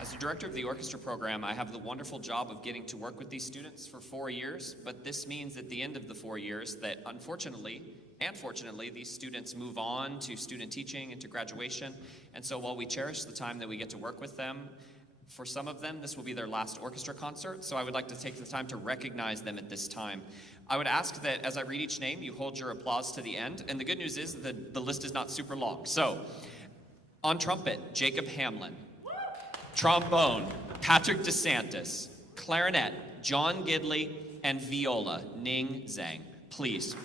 As the director of the orchestra program, I have the wonderful job of getting to work with these students for 4 years, but this means at the end of the 4 years that unfortunately and fortunately, these students move on to student teaching and to graduation. And so while we cherish the time that we get to work with them, for some of them, this will be their last orchestra concert, so I would like to take the time to recognize them at this time. I would ask that as I read each name, you hold your applause to the end, and the good news is that the list is not super long. So, on trumpet, Jacob Hamlin. Trombone, Patrick DeSantis. Clarinet, John Gidley. And viola, Ning Zhang. Please.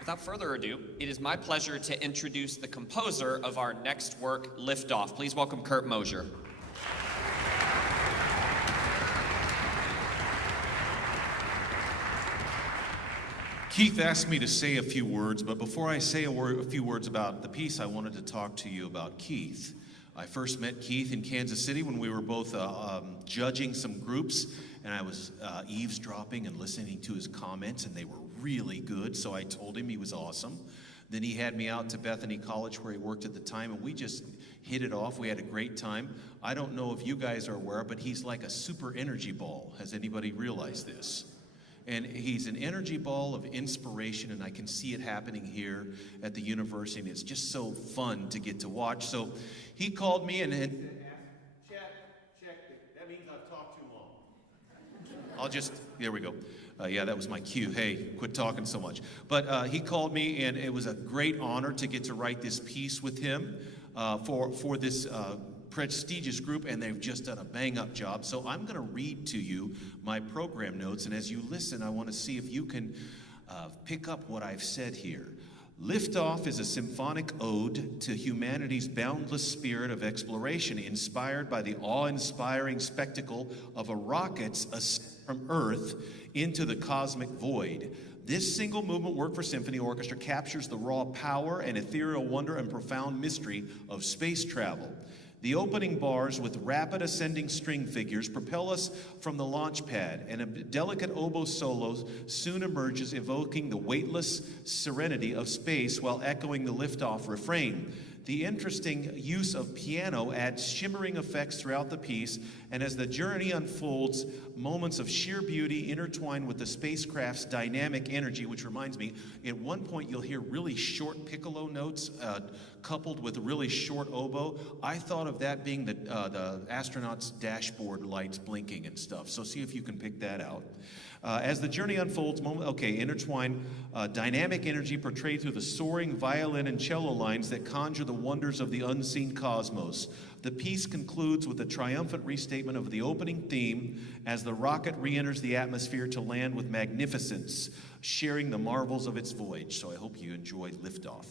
Without further ado, it is my pleasure to introduce the composer of our next work, Liftoff. Please welcome Kirt Mosier. Keith asked me to say a few words, but before I say a few words about the piece, I wanted to talk to you about Keith. I first met Keith in Kansas City when we were both judging some groups, and I was eavesdropping and listening to his comments, and they were really good, so I told him he was awesome. Then he had me out to Bethany College where he worked at the time, and we just hit it off. We had a great time. I don't know if you guys are aware, but he's like a super energy ball. Has anybody realized this? And he's an energy ball of inspiration, and I can see it happening here at the university, and it's just so fun to get to watch. So he called me and said, check, that means I've talked too long. There we go. Yeah, that was my cue. Hey, quit talking so much. But he called me, and it was a great honor to get to write this piece with him for this prestigious group, and they've just done a bang-up job. So I'm going to read to you my program notes, and as you listen, I want to see if you can pick up what I've said here. Liftoff is a symphonic ode to humanity's boundless spirit of exploration, inspired by the awe-inspiring spectacle of a rocket's ascent from Earth into the cosmic void. This single movement work for symphony orchestra captures the raw power and ethereal wonder and profound mystery of space travel. The opening bars with rapid ascending string figures propel us from the launch pad, and a delicate oboe solo soon emerges, evoking the weightless serenity of space while echoing the liftoff refrain. The interesting use of piano adds shimmering effects throughout the piece, and as the journey unfolds, moments of sheer beauty intertwine with the spacecraft's dynamic energy, which reminds me, at one point you'll hear really short piccolo notes coupled with really short oboe. I thought of that being the astronauts' dashboard lights blinking and stuff, so see if you can pick that out. As the journey unfolds, intertwine dynamic energy portrayed through the soaring violin and cello lines that conjure the wonders of the unseen cosmos. The piece concludes with a triumphant restatement of the opening theme as the rocket re-enters the atmosphere to land with magnificence, sharing the marvels of its voyage. So I hope you enjoyed Liftoff.